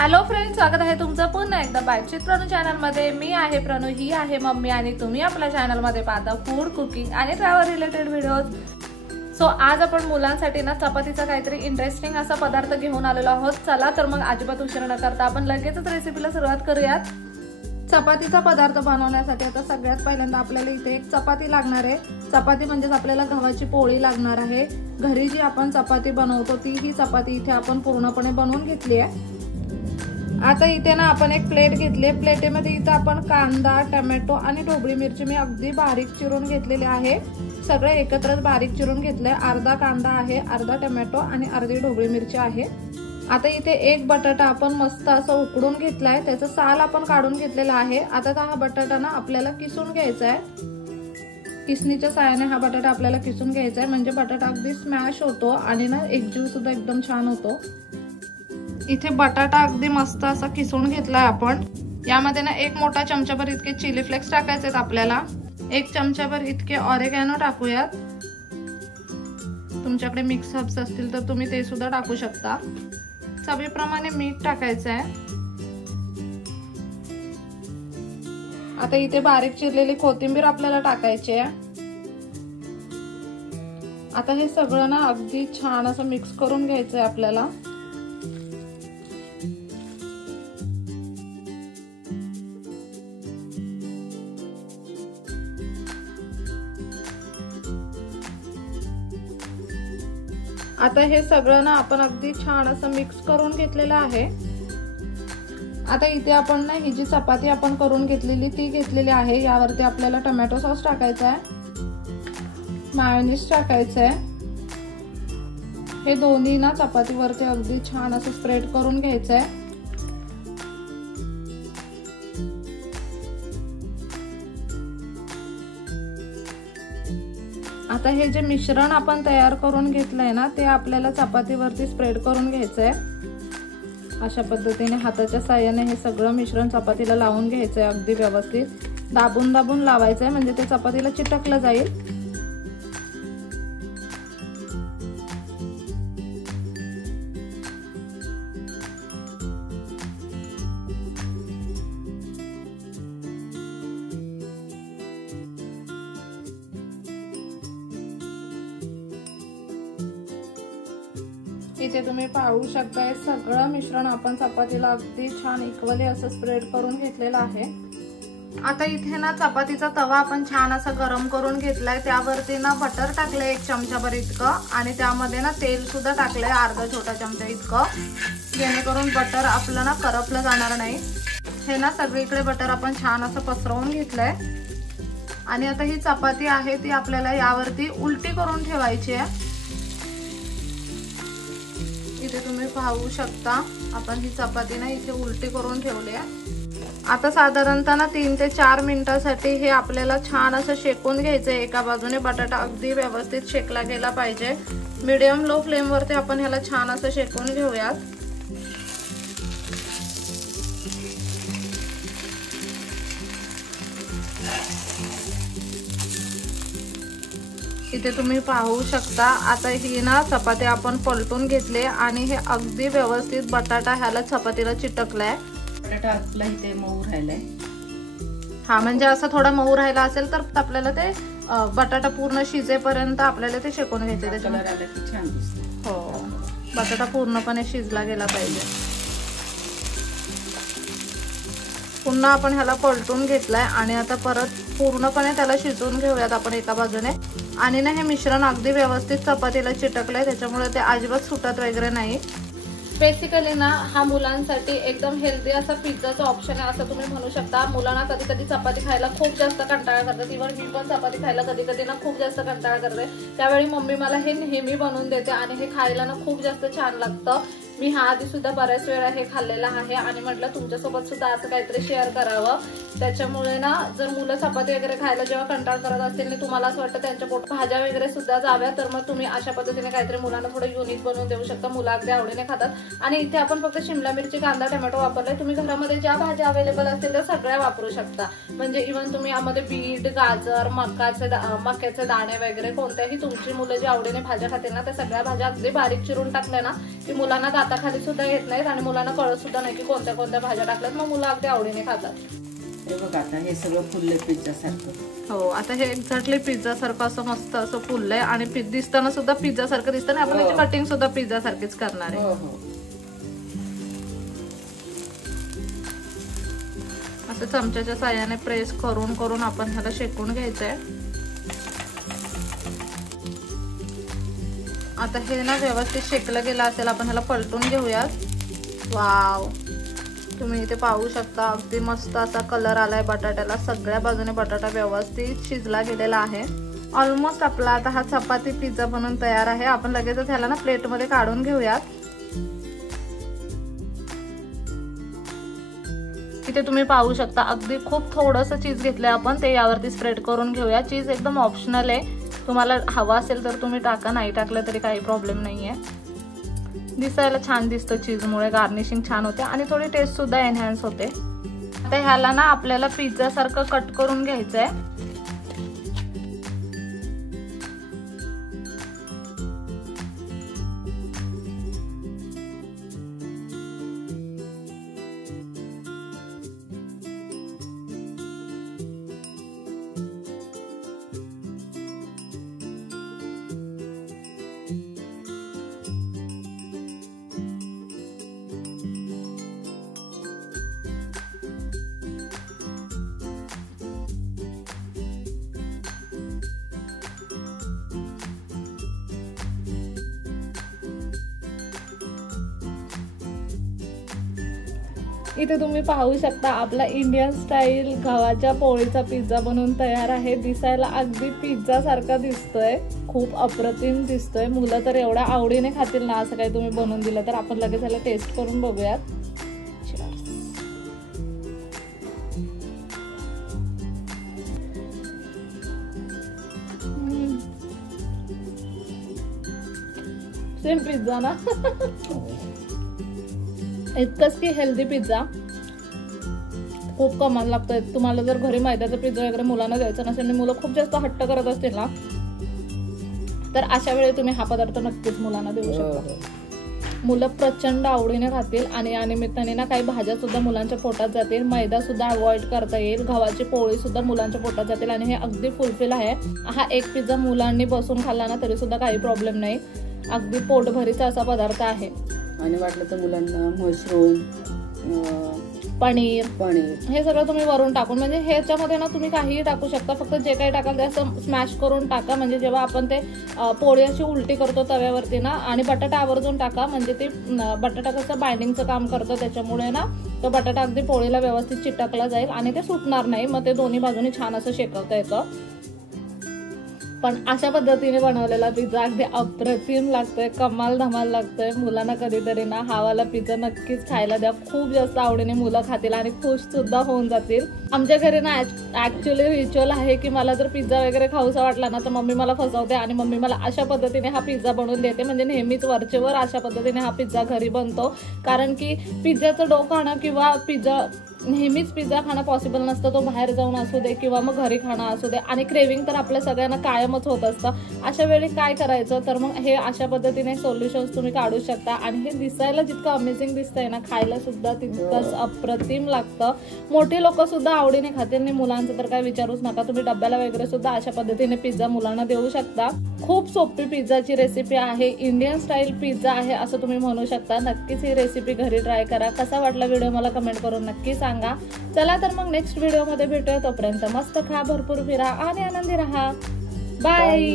Hello friends, स्वागत आहे तुमचं पुन्हा एकदा बायचित प्रणू चॅनल मध्ये। मी आहे प्रणू, ही आहे मम्मी आणि तुम्ही आपल्या चॅनल मध्ये पाहता फूड, कुकिंग आणि ट्रॅव्हल रिलेटेड व्हिडिओज। सो आज आपण मुलांसाठी ना चपातीचा काहीतरी इंटरेस्टिंग असा पदार्थ घेऊन आलेलो आहोत। चला तर मग अजिबात उशीर न करता आपण लगेचच रेसिपीला सुरुवात करूयात। चपातीचा पदार्थ बनवण्यासाठी आता सगळ्यात पहिल्यांदा आपल्याला इथे एक चपाती लागणार आहे। चपाती म्हणजे आपल्याला गव्हाची पोळी लागणार आहे। घरी जी आपण चपाती बनवतो ती ही चपाती इथे आपण पूर्णपणे बनवून घेतली आहे। आता इथे ना आपण एक प्लेट घेतली। प्लेटेमध्ये इथे आपण कांदा, टोमॅटो आणि ढोबळी मिरची मी अगदी बारीक चिरून घेतलेली आहे। सगळे एकत्रच बारीक चिरून घेतले। अर्धा कांदा आहे, अर्धा टोमॅटो आणि अर्धी ढोबळी मिरची आहे। आता इथे एक बटाटा आपण मस्त असं उकडून घेतलाय, त्याचं साल आपण काढून घेतलेला आहे। आता हा बटाटा ना आपल्याला किसून घ्यायचा आहे। किसणीच्या साहाय्याने हा बटाटा आपल्याला किसून घ्यायचा आहे, म्हणजे बटाटा अगदी स्मॅश होतो आणि ना एकजीव सुद्धा एकदम छान होतो। इथे बटाटा अगदी मस्त असा किसून घेतलाय आपण। यामध्ये ना एक मोठा चमचाभर इतके चिली फ्लेक्स टाकायचे आहेत आपल्याला। एक चमचाभर इतके ऑरेगॅनो टाकूयात। तुमच्याकडे मिक्स हर्ब्स असतील तर तुम्ही ते सुद्धा टाकू शकता। चवीप्रमाणे मीठ टाकायचं आहे। आता इथे बारीक चिरलेली कोथिंबीर आपल्याला टाकायची आहे। आता हे सगळं ना अगदी छान असं मिक्स करून घ्यायचं आहे आपल्याला। आता हे सगळं ना आपण अगदी छान असं मिक्स करून घेतलेलं आहे। आता इथे आपण ना ही जी चपाती आपण करून घेतलेली ती घेतलेली आहे। यावरती आपल्याला टोमॅटो सॉस टाकायचा आहे, मायोनीज टाकायचं आहे। हे दोन्ही ना चपातीवरती अगदी छान असं स्प्रेड करून घ्यायचं आहे। आता हे जे मिश्रण आपण तयार करून घेतलंय ना ते आपल्याला चपातीवरती स्प्रेड करून घ्यायचंय। अशा पद्धतीने हाताच्या साहाय्याने हे सगळं मिश्रण चपातीला लावून घ्यायचंय। अगदी व्यवस्थित दाबून दाबून लावायचंय, म्हणजे ते चपातीला चिटकलं जाईल। इथे तुम्ही पाहू शकता हे सगळं मिश्रण आपण चपातीला अगदी छान इक्वली असं स्प्रेड करून घेतलेलं आहे। आता इथे ना चपातीचा तवा आपण छान असा गरम करून घेतलाय। त्यावरती ना बटर टाकलंय एक चमचाभर इतकं आणि त्यामध्ये ना तेल सुद्धा टाकलंय अर्धा छोटा चमचा इतकं, जेणेकरून बटर आपलं ना करपलं जाणार नाही। हे ना सगळीकडे बटर आपण छान असं पसरवून घेतलंय आणि आता ही चपाती आहे ती आपल्याला यावरती उलटी करून ठेवायची आहे। इथे तुम्ही पाहू शकता आपण ही चपाती ना इथे उलटी करून ठेवली आहे। आता साधारणतः ना 3 ते 4 मिनिटांसाठी हे आपल्याला छान असं शेकून घ्यायचंय। एका बाजूने बटाटा अगदी व्यवस्थित शेकला गेला पाहिजे। मीडियम लो फ्लेम वरती आपण ह्याला छान असं शेकून घेऊयात। इथे तुम्ही पाहू शकता आता ही ना चपाती आपण पलटून घेतले आणि हे अगदी व्यवस्थित बटाटा ह्याला चपातीला चिटकलाय। बटाटा आपला इथे मऊ राहिलाय। हा, म्हणजे असं थोडा मऊ राहिला असेल तर आपल्याला ते बटाटा पूर्ण शिजेपर्यंत आपल्याला ते शेकून घ्यायचे। कलर आला की छान दिसतो। हो, बटाटा पूर्णपणे शिजला गेला पाहिजे। पुन्हा आपण ह्याला पलटून घेतलाय आणि आता परत पूर्णपणे त्याला शिजवून घेऊयात आपण एका बाजूने। आणि ना हे मिश्रण अगदी व्यवस्थित चपातीला चिटकलंय, त्याच्यामुळे ते अजिबात सुटत वगैरे नाही। बेसिकली ना हा मुलांसाठी एकदम हेल्दी असा पिझ्झाचा ऑप्शन आहे असं तुम्ही म्हणू शकता। मुलांना कधी कधी चपाती खायला खूप जास्त कंटाळा करतात। इव्हन मी पण चपाती खायला कधी कधी ना खूप जास्त कंटाळा करते। त्यावेळी मम्मी मला हे नेहमी बनवून देते आणि हे खायला ना खूप जास्त छान लागतं। मी हा आधी सुद्धा बऱ्याच वेळा हे खाल्लेलं आहे आणि म्हटलं तुमच्यासोबत सुद्धा असं काहीतरी शेअर करावं। त्याच्यामुळे ना जर मुलं चपाती वगैरे खायला जेव्हा कंटाळ करत असतील आणि तुम्हाला असं वाटतं त्यांच्या पोटात भाज्या वगैरे सुद्धा जाव्या, तर मग तुम्ही अशा पद्धतीने काहीतरी मुलांना थोडं युनिक बनवून देऊ शकता। मुलं अगदी आवडीने खातात। आणि इथे आपण फक्त शिमला मिरची, कांदा, टोमॅटो वापरलाय। तुम्ही घरामध्ये ज्या भाज्या अवेलेबल असतील त्या सगळ्या वापरू शकता। म्हणजे इव्हन तुम्ही यामध्ये बीट, गाजर, मक्याचे दाणे वगैरे कोणत्याही तुमची मुलं जी आवडीने भाज्या खातील ना त्या सगळ्या भाज्या अगदी बारीक चिरून टाकल्या ना की मुलांना हाताखाली सुद्धा येत नाहीत आणि मुलांना कळत सुद्धा नाही की कोणत्या कोणत्या भाज्या टाकल्यात, मग मुलं अगदी आवडीने खातात. हे बघ आता हे सगळं फुलले पिझ्झा सारखं. हो, आता हे एक्झॅक्टली पिझ्झा सारखं असं मस्त असं फुललंय आणि दिसताना सुद्धा पिझ्झा सारखं दिसतं ना. आपण याची कटिंग सुद्धा पिझ्झा सारखीच करणार आहे. असं चमच्याच्या साह्याने प्रेस करून करून आपण ह्याला शेकून घ्यायचंय. आता हे ना व्यवस्थित शेकलं गेलं असेल, आपण ह्याला पलटून घेऊयात. वाव, तुम्ही इथे पाहू शकता अगदी मस्त असा कलर आलाय बटाट्याला. सगळ्या बाजूने बटाटा व्यवस्थित शिजला गेलेला आहे. ऑलमोस्ट आपला आता हा चपाती पिझ्झा बनून तयार आहे. आपण लगेचच ह्याला ना प्लेटमध्ये काढून घेऊयात. इथे तुम्ही पाहू शकता अगदी खूप थोडंसं चीज घेतलंय आपण, ते यावरती स्प्रेड करून घेऊया. चीज एकदम ऑप्शनल आहे, तुम्हाला हवा असेल तर तुम्ही टाका, नाही टाकलं तरी काही प्रॉब्लेम नाहीये. दिसायला छान दिसतं चीजमुळे, गार्निशिंग छान होते आणि थोडी टेस्ट सुद्धा एनहॅन्स होते. आता ह्याला ना आपल्याला पिझ्झा सारखं कट करून घ्यायचंय. इथे तुम्ही पाहू शकता आपला इंडियन स्टाईल गव्हाच्या पोळीचा पिझ्झा बनवून तयार आहे. दिसायला अगदी पिझ्झा सारखा दिसतोय, खूप अप्रतिम दिसतोय. मुलं तर एवढ्या आवडीने खातील ना असं काही तुम्ही बनवून दिलं तर. आपण लगेच ह्याला टेस्ट करून बघूयात. सेम पिझ्झा ना. इतकंच की हेल्दी पिझ्झा खूप कमाल लागतोय. तुम्हाला जर घरी मैद्याचा पिझ्झा वगैरे मुलांना द्यायचा नसेल आणि मुलं खूप जास्त हट्ट करत असतील ना, तर अशा वेळी तुम्ही हा पदार्थ नक्कीच मुलांना देऊ शकता. मुलं प्रचंड आवडीने खातील आणि या निमित्ताने ना काही भाज्या सुद्धा मुलांच्या पोटात जातील, मैदा सुद्धा अवॉइड करता येईल, गव्हाची पोळी सुद्धा मुलांच्या पोटात जातील आणि हे अगदी फुलफिल आहे. हा एक पिझ्झा मुलांनी बसून खाल्ला ना तरी सुद्धा काही प्रॉब्लेम नाही. अगदी पोटभरीचा असा पदार्थ आहे. आणि वाटलं तर मुलांना मशरूम, पनीर हे सगळं तुम्ही वरून टाकून, म्हणजे ह्याच्यामध्ये ना तुम्ही काहीही टाकू शकता. फक्त जे काही टाकाल ते असं स्मॅश करून टाका. म्हणजे जेव्हा आपण ते पोळी अशी उलटी करतो तव्यावरती ना, आणि बटाटा आवर्जून टाका. म्हणजे ते बटाटा कसं बाइंडिंगचं काम करतं, त्याच्यामुळे ना तो बटाटा अगदी पोळीला व्यवस्थित चिटकला जाईल आणि ते सुटणार नाही. मग ते दोन्ही बाजूने छान असं शेकवता येतं. पण अशा पद्धतीने बनवलेला पिझ्झा अगदी अप्रतिम लागतोय, कमाल धमाल लागतोय. मुलांना कधीतरी ना हावाला पिझ्झा नक्कीच खायला द्या. खूप जास्त आवडीने मुलं खातील आणि खुश सुद्धा होऊन जातील. आमच्या घरी ना ऍक्च्युअली रिच्युअल आहे की मला जर पिझ्झा वगैरे खाऊसा वाटला ना तर मम्मी मला फसवते आणि मम्मी मला अशा पद्धतीने हा पिझ्झा बनवून देते. म्हणजे नेहमीच वरचेवर अशा पद्धतीने हा पिझ्झा घरी बनतो. कारण की पिझ्झाचं डो खाणं किंवा नेहमीच पिझ्झा खाणं पॉसिबल नसतं. तो बाहेर जाऊन असू दे किंवा मग घरी खाणं असू दे, आणि क्रेविंग तर आपल्या सगळ्यांना कायमच होत असतं. अशा वेळी काय करायचं तर मग हे अशा पद्धतीने सोल्युशन्स तुम्ही काढू शकता. आणि हे दिसायला जितकं अमेझिंग दिसतंय ना, खायला सुद्धा तितकंच अप्रतिम लागतं. मोठे लोक सुद्धा आवडीने खातील आणि मुलांचं तर काय विचारूच नका. तुम्ही डब्याला वगैरे सुद्धा अशा पद्धतीने पिझ्झा मुलांना देऊ शकता. खूप सोपी पिझ्झाची रेसिपी आहे, इंडियन स्टाईल पिझ्झा आहे असं तुम्ही म्हणू शकता. नक्कीच ही रेसिपी घरी ट्राय करा. कसा वाटला व्हिडिओ मला कमेंट करून नक्की सांगा. चला तर मग नेक्स्ट व्हिडिओ मध्ये भेटूया. तोपर्यंत मस्त खा, भरपूर फिरा आणि आनंदी राहा. बाय.